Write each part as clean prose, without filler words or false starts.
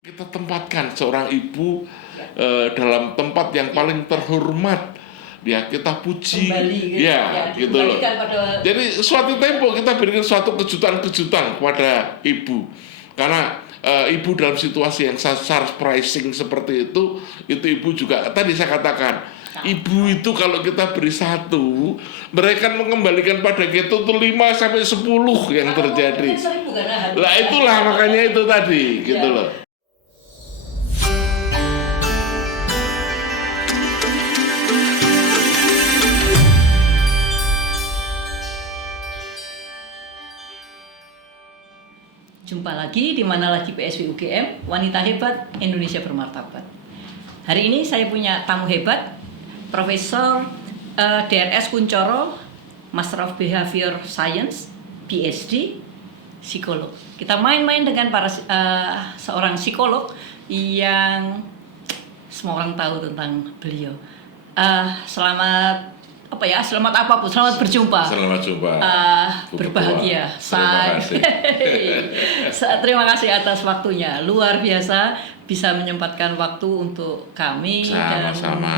Kita tempatkan seorang ibu dalam tempat yang paling terhormat, ya kita puji, kembali, ya gitu loh. Jadi suatu tempo kita berikan suatu kejutan-kejutan kepada ibu, karena ibu dalam situasi yang surprising seperti itu ibu juga tadi saya katakan, ibu itu kalau kita beri satu, mereka mengembalikan pada kita tuh 5 sampai 10 yang terjadi. Lah itulah makanya itu tadi, gitu loh. Jumpa lagi di Mana Lagi PSW UGM, Wanita Hebat Indonesia Bermartabat. Hari ini saya punya tamu hebat, Profesor DRS Kunchoro, Master of Behavior Science, PhD, psikolog. Kita main-main dengan seorang psikolog yang semua orang tahu tentang beliau. Selamat apapun, selamat berjumpa. Selamat jumpa. Berbahagia. Terima kasih atas waktunya. Luar biasa bisa menyempatkan waktu untuk kami. Sama-sama.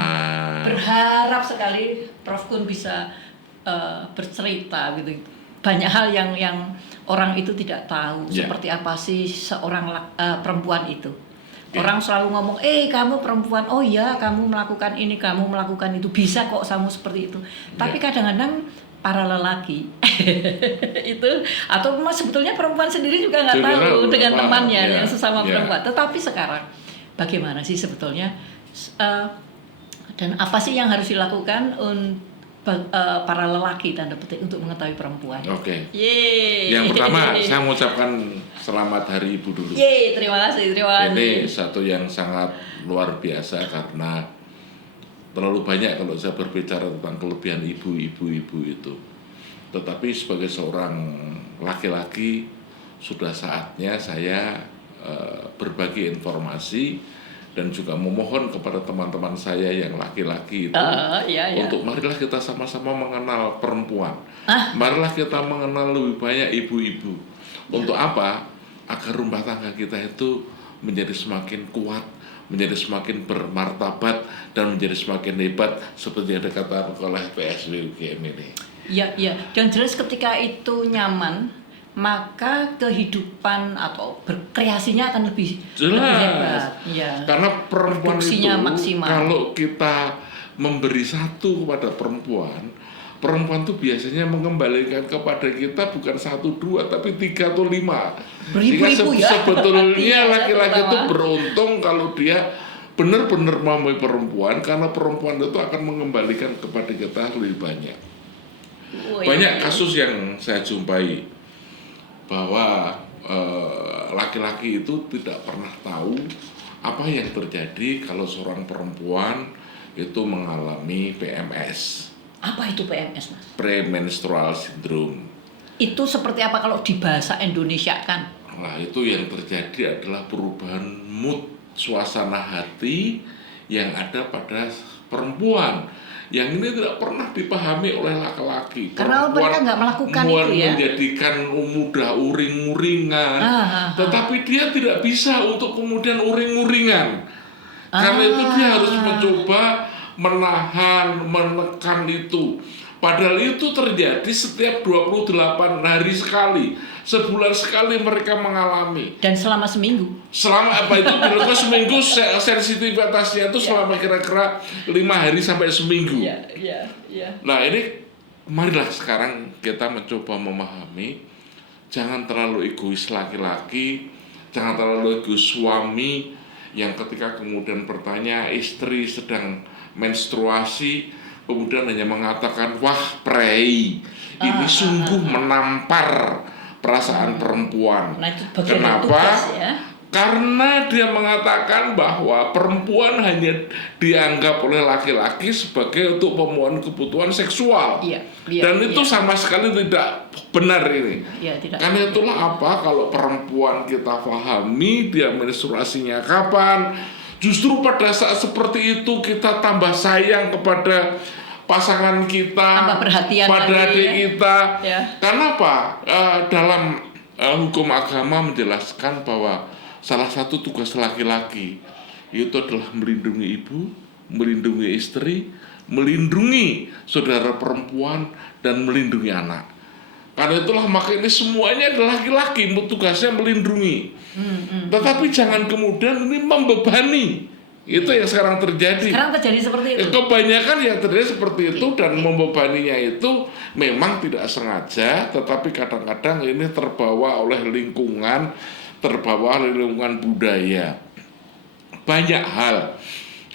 Dan berharap sekali Prof Kun bisa bercerita gitu. Banyak hal yang orang itu tidak tahu. Seperti apa sih seorang perempuan itu. Orang selalu ngomong, kamu perempuan, oh iya kamu melakukan ini, kamu melakukan itu, bisa kok kamu seperti itu. Tapi kadang-kadang para lelaki itu, atau sebetulnya perempuan sendiri juga nggak tahu dengan temannya yang sesama perempuan. Tetapi sekarang, bagaimana sih sebetulnya, dan apa sih yang harus dilakukan para lelaki tanda petik untuk mengetahui perempuan? Oke. Yang pertama saya mengucapkan selamat Hari Ibu dulu. Terima kasih. Ini satu yang sangat luar biasa karena terlalu banyak kalau saya berbicara tentang kelebihan ibu-ibu itu. Tetapi sebagai seorang laki-laki sudah saatnya saya berbagi informasi dan juga memohon kepada teman-teman saya yang laki-laki itu untuk marilah kita sama-sama mengenal perempuan. Marilah kita mengenal lebih banyak ibu-ibu. Untuk apa? Agar rumah tangga kita itu menjadi semakin kuat, menjadi semakin bermartabat, dan menjadi semakin hebat seperti yang dikatakan oleh PSW UGM ini. Iya. Dan jelas ketika itu nyaman, maka kehidupan atau berkreasinya akan lebih hebat. Ya. Karena perempuan itu maksimal. Kalau kita memberi satu kepada perempuan tuh biasanya mengembalikan kepada kita bukan 1, 2, tapi 3 atau 5. Beribu-ribu sebetulnya laki-laki itu beruntung kalau dia benar-benar memahami perempuan, karena perempuan itu akan mengembalikan kepada kita lebih banyak. Banyak kasus yang saya jumpai bahwa laki-laki itu tidak pernah tahu apa yang terjadi kalau seorang perempuan itu mengalami PMS. Apa itu PMS, Mas? Premenstrual syndrome. Itu seperti apa kalau di bahasa Indonesia kan? Nah, itu yang terjadi adalah perubahan mood, suasana hati yang ada pada perempuan. Yang ini tidak pernah dipahami oleh laki-laki. Karena mereka nggak melakukan itu ya. Menjadikan mudah uring-uringan, tetapi dia tidak bisa untuk kemudian uring-uringan. Karena itu dia harus mencoba menekan itu. Padahal itu terjadi setiap 28 hari sekali. Sebulan sekali mereka mengalami. Dan selama seminggu. Selama apa itu dilakukan seminggu, sensitivitasnya itu selama kira-kira 5 hari sampai seminggu. Iya. Nah, ini marilah sekarang kita mencoba memahami, jangan terlalu egois laki-laki, jangan terlalu egois suami yang ketika kemudian bertanya istri sedang menstruasi, kemudian hanya mengatakan, wah prei, ini sungguh menampar perasaan perempuan. Nah, kenapa? Karena dia mengatakan bahwa perempuan hanya dianggap oleh laki-laki sebagai untuk pemenuhan kebutuhan seksual. Dan itu sama sekali tidak benar ini. Karena itulah apa, kalau perempuan kita pahami dia menstruasinya kapan, justru pada saat seperti itu kita tambah sayang kepada pasangan kita, pada adik kita. Karena apa? Dalam hukum agama menjelaskan bahwa salah satu tugas laki-laki itu adalah melindungi ibu, melindungi istri, melindungi saudara perempuan, dan melindungi anak. Karena itulah maka ini semuanya adalah laki-laki, tugasnya melindungi. Tetapi jangan kemudian ini membebani. Itu yang sekarang terjadi. Sekarang terjadi seperti itu. Kebanyakan yang terjadi seperti itu, dan membebaninya itu memang tidak sengaja, tetapi kadang-kadang ini terbawa oleh lingkungan, terbawa oleh lingkungan budaya. Banyak hal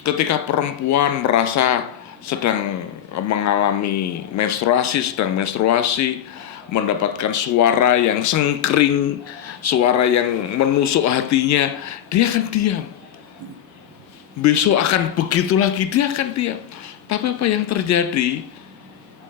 ketika perempuan merasa sedang mengalami menstruasi, mendapatkan suara yang sengkring, suara yang menusuk hatinya, dia akan diam. Besok akan begitu lagi, dia akan diam. Tapi apa yang terjadi?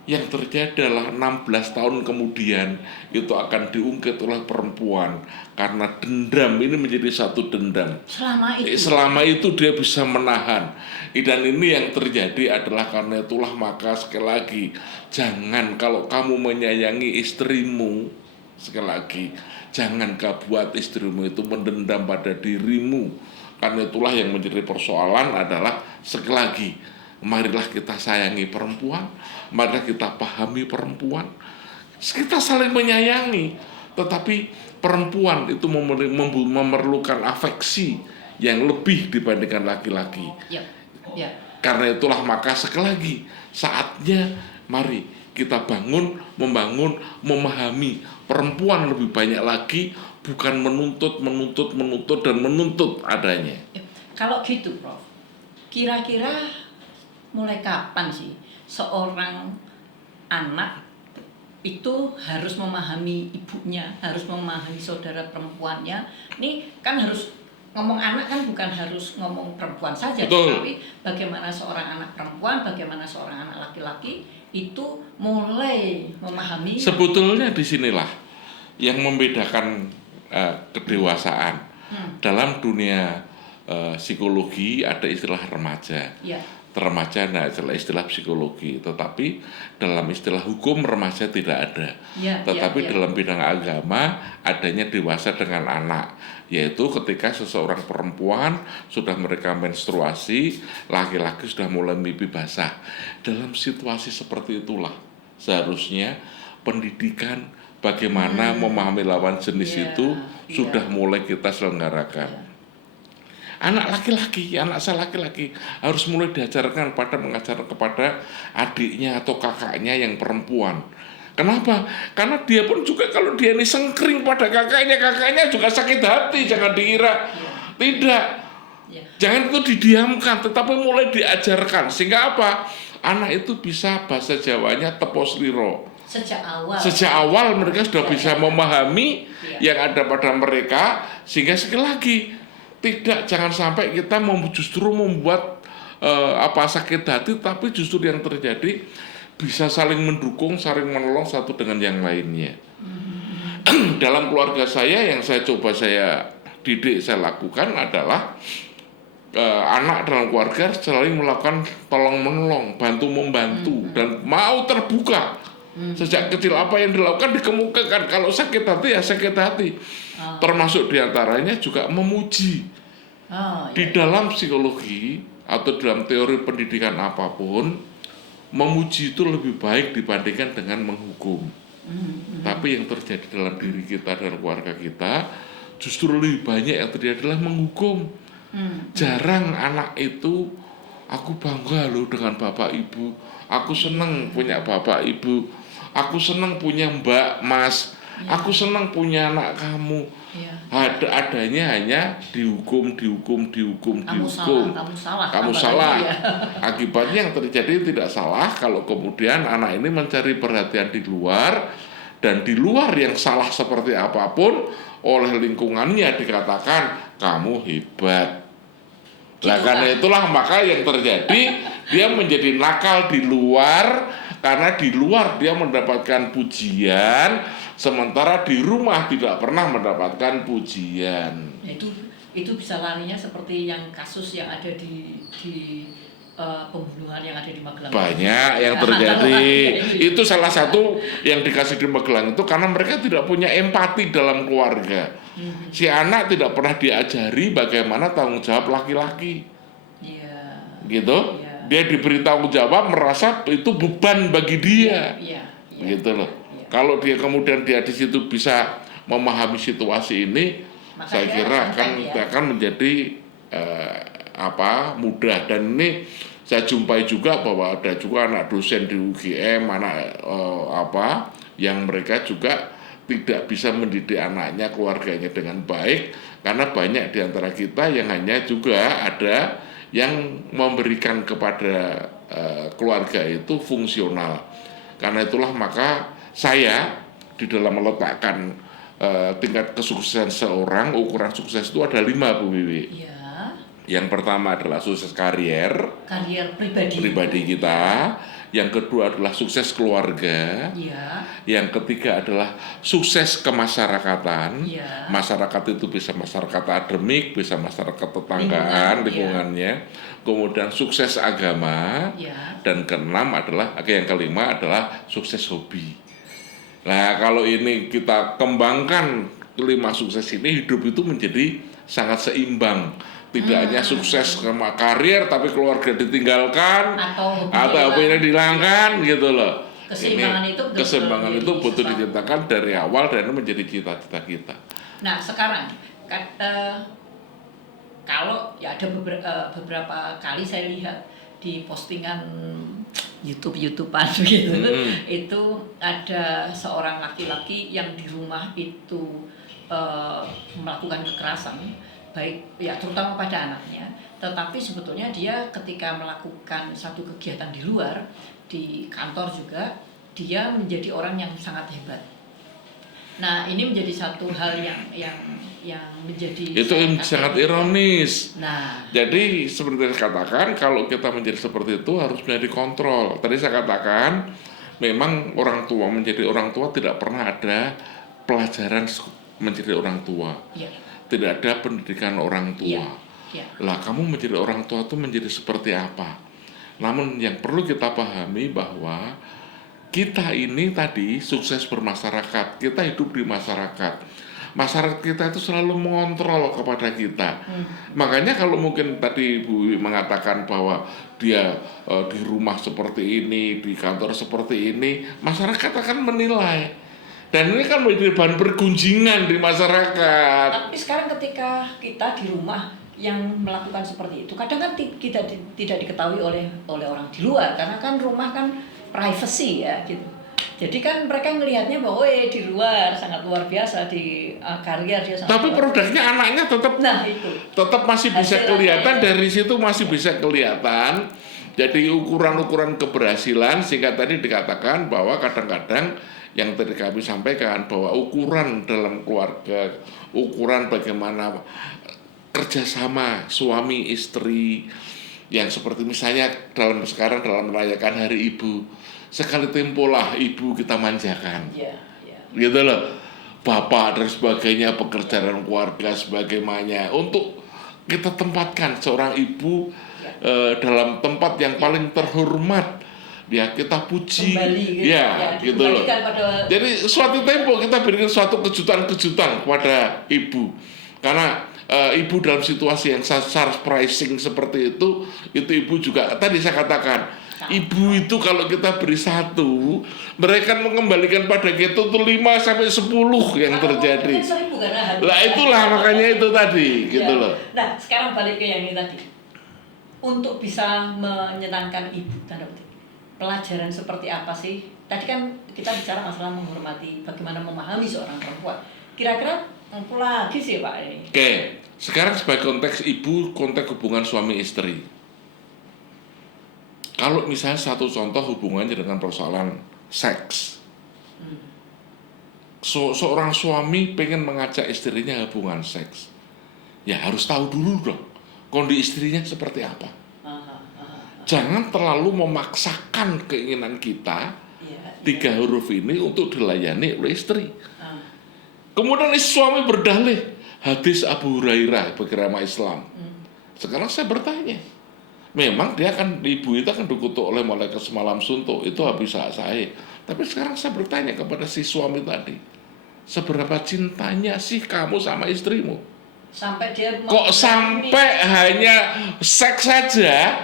Yang terjadi adalah 16 tahun kemudian itu akan diungkit oleh perempuan karena dendam ini menjadi satu dendam. Selama itu dia bisa menahan. Dan ini yang terjadi adalah karena itulah maka sekali lagi, jangan kalau kamu menyayangi istrimu, sekali lagi, jangan kau buat istrimu itu mendendam pada dirimu. Karena itulah yang menjadi persoalan adalah sekali lagi, marilah kita sayangi perempuan, marilah kita pahami perempuan, kita saling menyayangi. Tetapi perempuan itu memerlukan afeksi yang lebih dibandingkan laki-laki. Karena itulah maka sekali lagi, saatnya mari kita membangun, memahami perempuan lebih banyak lagi, bukan menuntut dan menuntut adanya. Kalau gitu, Prof, kira-kira mulai kapan sih seorang anak itu harus memahami ibunya, harus memahami saudara perempuannya? Ini kan harus ngomong anak, kan bukan harus ngomong perempuan saja. Betul. Tapi bagaimana seorang anak perempuan, bagaimana seorang anak laki-laki itu mulai memahami. Sebetulnya disinilah yang membedakan kedewasaan. Dalam dunia psikologi ada istilah remaja. Remaja adalah istilah psikologi, tetapi dalam istilah hukum remaja tidak ada. Tetapi dalam bidang agama adanya dewasa dengan anak, yaitu ketika seseorang perempuan sudah mereka menstruasi, laki-laki sudah mulai mimpi basah. Dalam situasi seperti itulah seharusnya pendidikan bagaimana memahami lawan jenis itu sudah mulai kita selenggarakan. Anak laki-laki, anak saya laki-laki harus mulai diajarkan mengajar kepada adiknya atau kakaknya yang perempuan. Kenapa? Karena dia pun juga kalau dia ini sengkring pada kakaknya juga sakit hati, jangan dikira. Tidak. Jangan itu didiamkan, tetapi mulai diajarkan. Sehingga apa? Anak itu bisa bahasa Jawanya tepos liro. Sejak awal mereka sudah bisa memahami yang ada pada mereka, sehingga sekali lagi jangan sampai kita justru membuat sakit hati, tapi justru yang terjadi bisa saling mendukung, saling menolong satu dengan yang lainnya. Dalam keluarga saya yang saya didik, saya lakukan adalah anak dalam keluarga saling melakukan tolong menolong, bantu membantu, dan mau terbuka. Sejak kecil apa yang dilakukan dikemukakan. Kalau sakit hati ya sakit hati. Termasuk diantaranya juga memuji. Di dalam psikologi atau dalam teori pendidikan apapun, memuji itu lebih baik dibandingkan dengan menghukum. Tapi yang terjadi dalam diri kita dan keluarga kita justru lebih banyak yang terjadi adalah menghukum. Jarang anak itu, aku bangga loh dengan bapak ibu, aku senang punya bapak ibu, aku senang punya mbak, mas, aku senang punya anak kamu. Adanya hanya dihukum. Kamu salah. Akibatnya yang terjadi tidak salah kalau kemudian anak ini mencari perhatian di luar, dan di luar yang salah seperti apapun oleh lingkungannya dikatakan kamu hebat. Karena itulah maka yang terjadi dia menjadi nakal di luar, karena di luar dia mendapatkan pujian, sementara di rumah tidak pernah mendapatkan pujian. Itu bisa larinya seperti yang kasus yang ada di pembunuhan yang ada di Magelang? Banyak yang terjadi. Itu salah satu yang dikasih di Magelang itu karena mereka tidak punya empati dalam keluarga. Si anak tidak pernah diajari bagaimana tanggung jawab laki-laki. Gitu. Dia diberi tanggung jawab merasa itu beban bagi dia. Gitu loh. Kalau dia kemudian dia di situ bisa memahami situasi ini, maka saya kira akan menjadi mudah. Dan ini saya jumpai juga bahwa ada juga anak dosen di UGM, yang mereka juga tidak bisa mendidik anaknya, keluarganya dengan baik, karena banyak di antara kita yang hanya juga ada yang memberikan kepada keluarga itu fungsional. Karena itulah maka saya di dalam meletakkan tingkat kesuksesan seorang, ukuran sukses itu ada 5, Bu Wiwi. Yang pertama adalah sukses karier pribadi kita. Yang kedua adalah sukses keluarga. Yang ketiga adalah sukses kemasyarakatan. Masyarakat itu bisa masyarakat akademik, bisa masyarakat tetanggaan, lingkungannya. Kemudian sukses agama. Dan yang kelima adalah sukses hobi. Nah, kalau ini kita kembangkan 5 sukses ini, hidup itu menjadi sangat seimbang. Tidak hanya sukses sama karier tapi keluarga ditinggalkan atau apa yang dihilangkan gitu loh. Keseimbangan itu betul diciptakan dari awal dan menjadi cita-cita kita. Nah sekarang kalau ya ada beberapa kali saya lihat di postingan YouTubean gitu, itu ada seorang laki-laki yang di rumah itu melakukan kekerasan, baik ya terutama pada anaknya, tetapi sebetulnya dia ketika melakukan satu kegiatan di luar, di kantor juga, dia menjadi orang yang sangat hebat. Nah ini menjadi satu hal yang menjadi itu sangat ironis. Jadi seperti saya katakan, kalau kita menjadi seperti itu harus menjadi kontrol. Tadi saya katakan memang menjadi orang tua tidak pernah ada pelajaran menjadi orang tua. Tidak ada pendidikan orang tua. Lah kamu menjadi orang tua itu menjadi seperti apa? Namun yang perlu kita pahami bahwa kita ini tadi sukses bermasyarakat, kita hidup di masyarakat. Masyarakat kita itu selalu mengontrol kepada kita. Makanya kalau mungkin tadi Bu mengatakan bahwa dia di rumah seperti ini, di kantor seperti ini, masyarakat akan menilai. Dan ini kan menjadi bahan pergunjingan di masyarakat. Tapi sekarang ketika kita di rumah yang melakukan seperti itu, kadang kan kita tidak diketahui oleh orang di luar, karena kan rumah kan privacy ya gitu. Jadi kan mereka ngelihatnya bahwa di luar sangat luar biasa, di karier dia sangat. Tapi produknya anaknya tetap masih bisa kelihatan, dari situ masih bisa kelihatan. Jadi ukuran-ukuran keberhasilan, sehingga tadi dikatakan bahwa kadang-kadang yang tadi kami sampaikan bahwa ukuran dalam keluarga, ukuran bagaimana kerjasama suami istri, yang seperti misalnya sekarang dalam merayakan Hari Ibu, sekali tempolah ibu kita manjakan, gitu loh, bapak dan sebagainya, pekerjaan keluarga sebagainya, untuk kita tempatkan seorang ibu dalam tempat yang paling terhormat. Ya kita puji, gitu loh. Jadi suatu tempo kita berikan suatu kejutan-kejutan kepada ibu, karena ibu dalam situasi yang surprising seperti itu ibu juga tadi saya katakan, ibu itu kalau kita beri 1, mereka mengembalikan pada kita itu 5 sampai 10 yang terjadi. Lah itulah makanya itu tadi, gitu loh. Nah sekarang balik ke yang ini tadi, untuk bisa menyenangkan ibu, tanda petik, pelajaran seperti apa sih? Tadi kan kita bicara masalah menghormati, bagaimana memahami seorang perempuan. Kira-kira apa lagi sih Pak ini? Oke, sekarang sebagai konteks ibu, konteks hubungan suami istri. Kalau misalnya satu contoh hubungannya dengan persoalan seks, seorang suami pengen mengajak istrinya hubungan seks, ya harus tahu dulu dong kondisi istrinya seperti apa. Jangan terlalu memaksakan keinginan kita 3 huruf ini untuk dilayani oleh istri. Kemudian suami berdalih hadis Abu Hurairah bagi agama Islam. Sekarang saya bertanya, Memang ibu itu akan dikutuk oleh malaikat semalam suntuk, itu habis saya. Tapi sekarang saya bertanya kepada si suami tadi, seberapa cintanya sih kamu sama istrimu? Sampai dia Kok sampai hanya seks saja,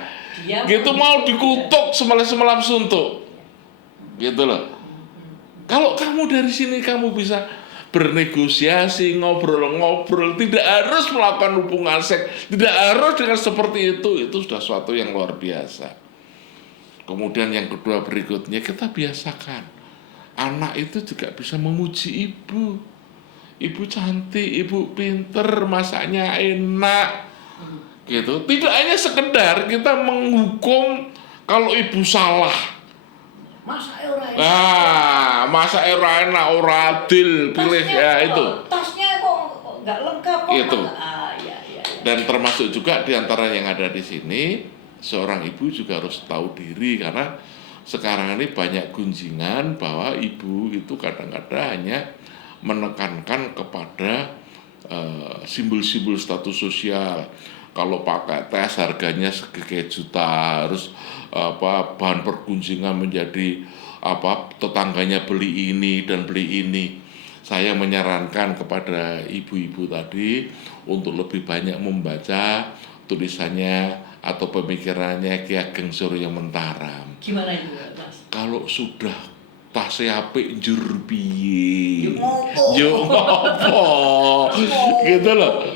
gitu mau dikutuk semalam suntuk, gitu loh. Kalau kamu dari sini kamu bisa bernegosiasi, ngobrol-ngobrol, tidak harus melakukan hubungan seks, tidak harus dengan seperti itu sudah suatu yang luar biasa. Kemudian yang kedua berikutnya, kita biasakan anak itu juga bisa memuji ibu. Ibu cantik, ibu pinter, masaknya enak, gitu. Tidak hanya sekedar kita menghukum kalau ibu salah. Masa ora enak? Masa ora enak, ora adil, pilih ya itu. Tasnya kok nggak lengkap kok. Itu. Iya. Dan termasuk juga diantara yang ada di sini, seorang ibu juga harus tahu diri, karena sekarang ini banyak gunjingan bahwa ibu itu kadang-kadang hanya menekankan kepada simbol-simbol status sosial. Kalau pakai tes harganya sekian juta, harus bahan pergunjingan menjadi tetangganya beli ini dan beli ini. Saya menyarankan kepada ibu-ibu tadi untuk lebih banyak membaca tulisannya atau pemikirannya Ki Ageng Surya Mentaram. Gimana itu, Mas? Kalau sudah tasnya apik njur piye? Yo ngopo? Gitu loh.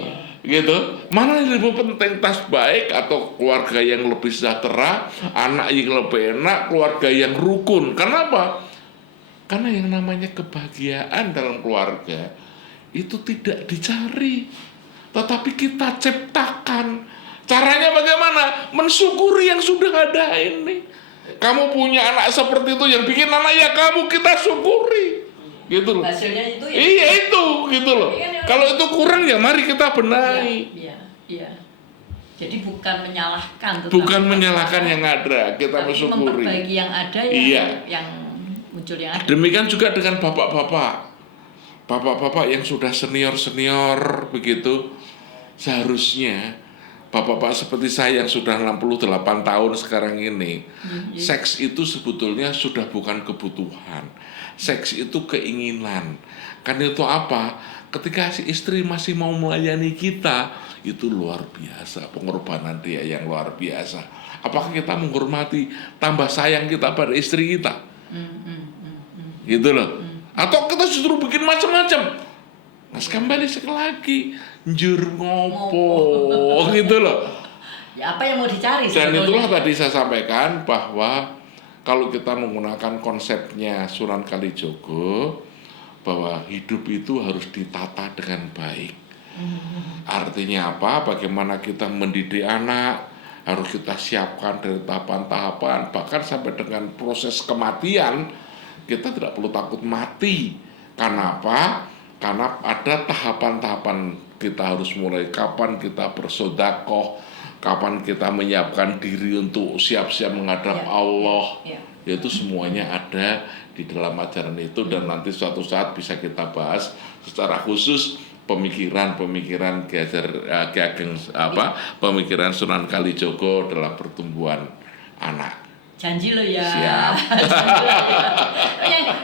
Gitu. Mana yang lebih penting, tas baik atau keluarga yang lebih sejahtera, anak yang lebih enak, keluarga yang rukun. Kenapa? Karena yang namanya kebahagiaan dalam keluarga itu tidak dicari, tetapi kita ciptakan. Caranya bagaimana? Mensyukuri yang sudah ada ini. Kamu punya anak seperti itu, yang bikin anak ya kamu, kita syukuri. Gitu loh. Hasilnya itu ya. Iya itu, gitu loh. Kalau itu kurang ya mari kita benahi. Iya. Jadi bukan menyalahkan, Bukan menyalahkan yang ada, kita tapi mensyukuri. memperbaiki yang ada yang muncul yang ada. Demikian juga dengan bapak-bapak yang sudah senior begitu, seharusnya bapak-bapak seperti saya yang sudah 68 tahun sekarang ini, seks itu sebetulnya sudah bukan kebutuhan, seks itu keinginan. Kan itu apa? Ketika si istri masih mau melayani kita, itu luar biasa, pengorbanan dia yang luar biasa. Apakah kita menghormati, tambah sayang kita pada istri kita? Gitu loh. Atau kita justru bikin macam-macam. Nah, kembali sekali lagi, njur ngopo, gitu loh. Ya apa yang mau dicari? Dan itulah tadi saya sampaikan bahwa kalau kita menggunakan konsepnya Sunan Kalijogo, bahwa hidup itu harus ditata dengan baik. Artinya apa? Bagaimana kita mendidik anak, harus kita siapkan dari tahapan-tahapan, bahkan sampai dengan proses kematian. Kita tidak perlu takut mati. Karena apa? Karena ada tahapan-tahapan, kita harus mulai kapan kita bersedekah, kapan kita menyiapkan diri untuk siap-siap menghadap Allah. Yaitu semuanya ada di dalam ajaran itu, dan nanti suatu saat bisa kita bahas secara khusus pemikiran Ki Ageng pemikiran Sunan Kalijogo dalam pertumbuhan anak. Janji lo ya. Siap.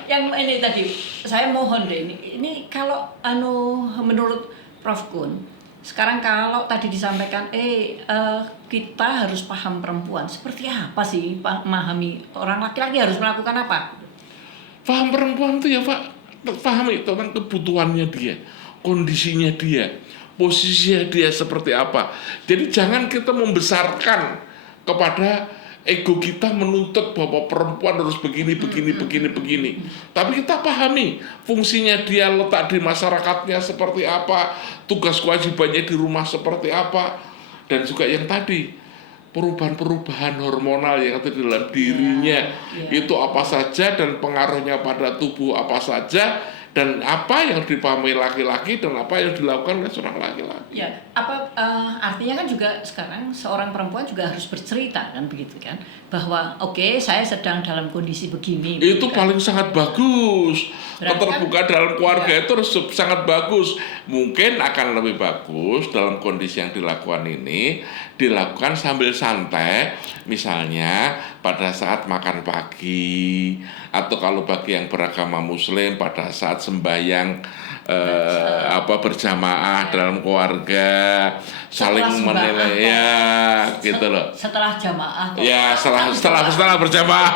yang ini tadi saya mohon deh, ini kalau menurut Prof Kun, sekarang kalau tadi disampaikan kita harus paham perempuan, seperti apa sih memahami orang laki-laki harus melakukan apa? Paham perempuan itu ya Pak, paham itu kan kebutuhannya dia, kondisinya dia, posisinya dia seperti apa. Jadi jangan kita membesarkan kepada ego kita menuntut bahwa perempuan harus begini. Tapi kita pahami fungsinya dia, letak di masyarakatnya seperti apa, tugas kewajibannya di rumah seperti apa, dan juga yang tadi perubahan hormonal yang ada di dalam dirinya itu apa saja, dan pengaruhnya pada tubuh apa saja, dan apa yang dipahami laki-laki dan apa yang dilakukan oleh seorang laki-laki. Ya, artinya kan juga sekarang seorang perempuan juga harus bercerita kan begitu kan, bahwa oke, saya sedang dalam kondisi begini. Itu kan? paling sangat bagus. Berarti Keterbukaan dalam keluarga itu harus sangat bagus. mungkin akan lebih bagus dalam kondisi yang dilakukan ini dilakukan sambil santai, misalnya pada saat makan pagi, atau kalau bagi yang beragama Muslim pada saat sembahyang berjamaah dalam keluarga, saling menilai ya gitu loh. Setelah jamaah. Ya, setelah berjamaah.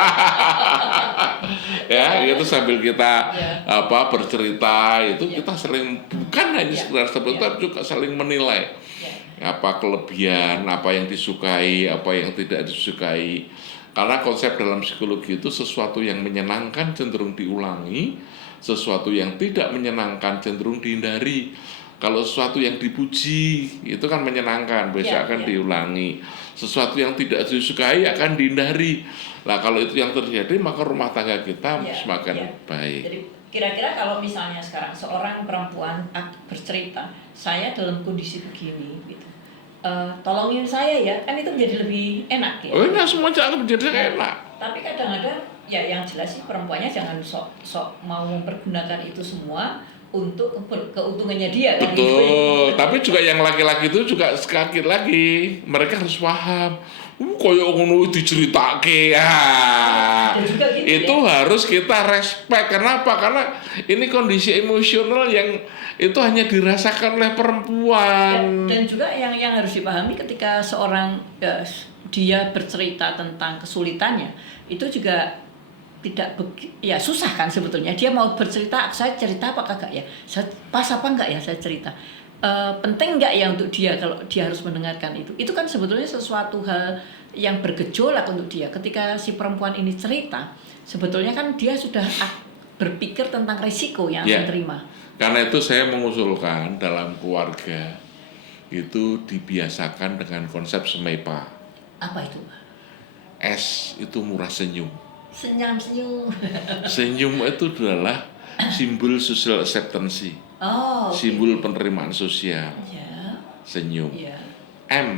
Ya, itu sambil kita bercerita itu kita sering bukan hanya sekedar sebentar juga saling menilai. Apa kelebihan, apa yang disukai, apa yang tidak disukai. Karena konsep dalam psikologi itu sesuatu yang menyenangkan cenderung diulangi, sesuatu yang tidak menyenangkan cenderung dihindari. Kalau sesuatu yang dipuji itu kan menyenangkan, besok akan diulangi. Sesuatu yang tidak disukai akan dihindari. Nah, kalau itu yang terjadi maka rumah tangga kita semakin baik. Jadi kira-kira kalau misalnya sekarang seorang perempuan bercerita, saya dalam kondisi begini gitu. Tolongin saya ya, kan itu menjadi lebih enak ya. Oh, enggak semua akan menjadi enak. Tapi kadang-kadang ya yang jelas sih perempuannya jangan sok mau mempergunakan itu semua untuk keuntungannya dia kan. Betul, tapi juga yang laki-laki itu juga sekali lagi mereka harus paham. Koyo ngono diceritake ya. Gitu, itu harus kita respect. Kenapa? Karena ini kondisi emosional yang itu hanya dirasakan oleh perempuan. Dan juga yang harus dipahami ketika seorang dia bercerita tentang kesulitannya, itu juga tidak susah kan sebetulnya. Dia mau bercerita, saya cerita apa kagak ya? Pas apa enggak ya saya cerita? Penting enggak ya untuk dia kalau dia harus mendengarkan itu? Itu kan sebetulnya sesuatu hal yang bergejolak untuk dia. Ketika si perempuan ini cerita, sebetulnya kan dia sudah berpikir tentang risiko yang akan terima. Karena itu saya mengusulkan dalam keluarga itu dibiasakan dengan konsep SMEPA. Apa itu? S itu murah senyum. Senyum. Senyum itu adalah simbol social acceptance. Simbol penerimaan sosial. Senyum. M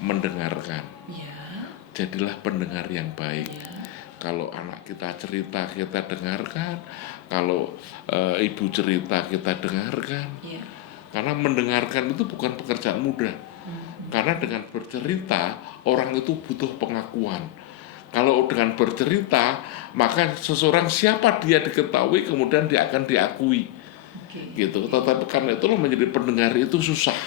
mendengarkan. Jadilah pendengar yang baik. Kalau anak kita cerita kita dengarkan, kalau ibu cerita kita dengarkan. Karena mendengarkan itu bukan pekerjaan mudah. Karena dengan bercerita orang itu butuh pengakuan. Kalau dengan bercerita, maka seseorang siapa dia diketahui, kemudian dia akan diakui. Gitu. Tetapi karena itulah menjadi pendengar itu susah.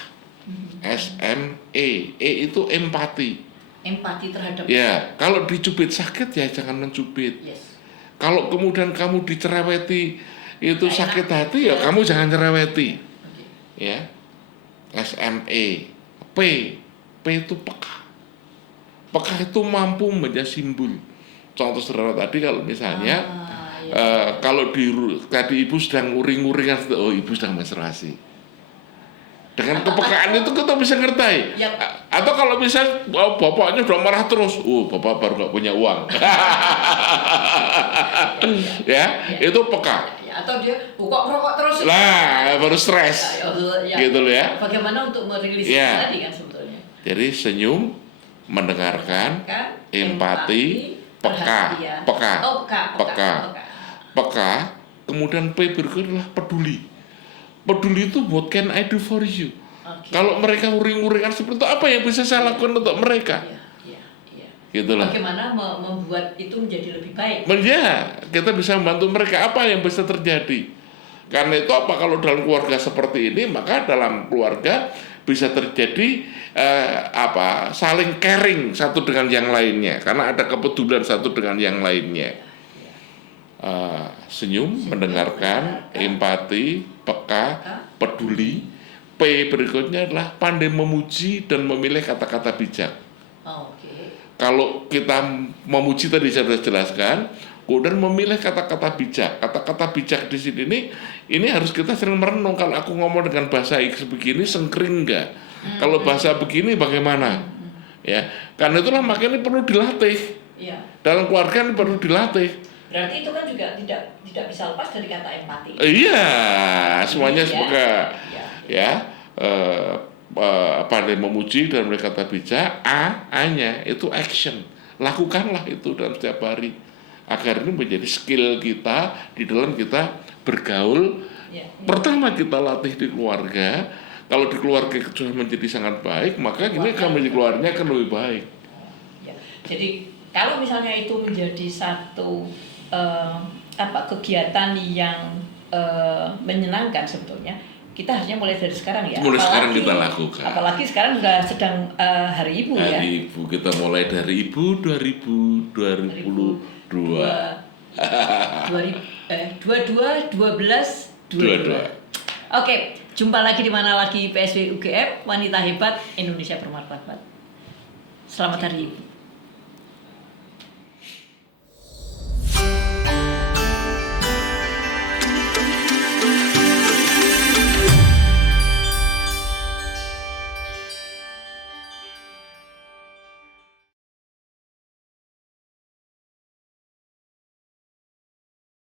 SME, itu empati. Empati terhadap. Ya, kalau dicubit sakit ya jangan mencubit. Kalau kemudian kamu dicereweti itu sakit hati ya kamu jangan cereweti. Ya. SME, P itu peka. Peka itu mampu menjadi simbol. Contoh sederhana tadi kalau misalnya kalau tadi ibu sedang uring-uringan, oh ibu sedang menstruasi. Dengan kepekaan itu kita bisa ngerti. Atau kalau misalnya bapaknya udah marah terus, bapak baru nggak punya uang. Itu peka. Atau dia kok rokok terus. Lah, baru stres. Gitu loh ya. Bagaimana untuk merilis tadi kan sebetulnya. Jadi senyum, mendengarkan, empati, peka. Kemudian P berikutnya peduli. Peduli itu what can I do for you? Kalau mereka uring-uringan seperti itu, apa yang bisa saya lakukan untuk mereka? Gitulah. Bagaimana membuat itu menjadi lebih baik? Kita bisa membantu mereka. Apa yang bisa terjadi? Karena itu kalau dalam keluarga seperti ini, maka dalam keluarga bisa terjadi saling caring satu dengan yang lainnya. Karena ada kepedulian satu dengan yang lainnya. Senyum, mendengarkan, empati, peka, peduli. P berikutnya adalah pandai memuji dan memilih kata-kata bijak. Kalau kita memuji tadi saya sudah jelaskan, kemudian memilih kata-kata bijak. Kata-kata bijak di sini ini harus kita sering merenung. Kalau aku ngomong dengan bahasa X begini, sengkring enggak? Kalau bahasa begini bagaimana? Ya, karena itulah makanya perlu dilatih. Dalam keluarga ini perlu dilatih. Berarti itu kan juga tidak bisa lepas dari kata empati. Iya, semuanya semoga pandai memuji dan berkata bijak. A-nya itu action. Lakukanlah itu dalam setiap hari. agar ini menjadi skill kita di dalam kita bergaul. Ya. Pertama kita latih di keluarga. Kalau di keluarga sudah menjadi sangat baik, maka ini akan menjadi keluarnya akan lebih baik. Ya. Jadi kalau misalnya itu menjadi satu kegiatan yang menyenangkan sebetulnya, kita harusnya mulai dari sekarang ya. Mulai sekarang kita lakukan. Apalagi sekarang sudah sedang Hari Ibu ya. Hari Ibu, kita mulai dari Ibu 2022. 22. Oke, jumpa lagi di mana lagi PSW UGM, Wanita Hebat Indonesia Bermartabat. Selamat Hari Ibu.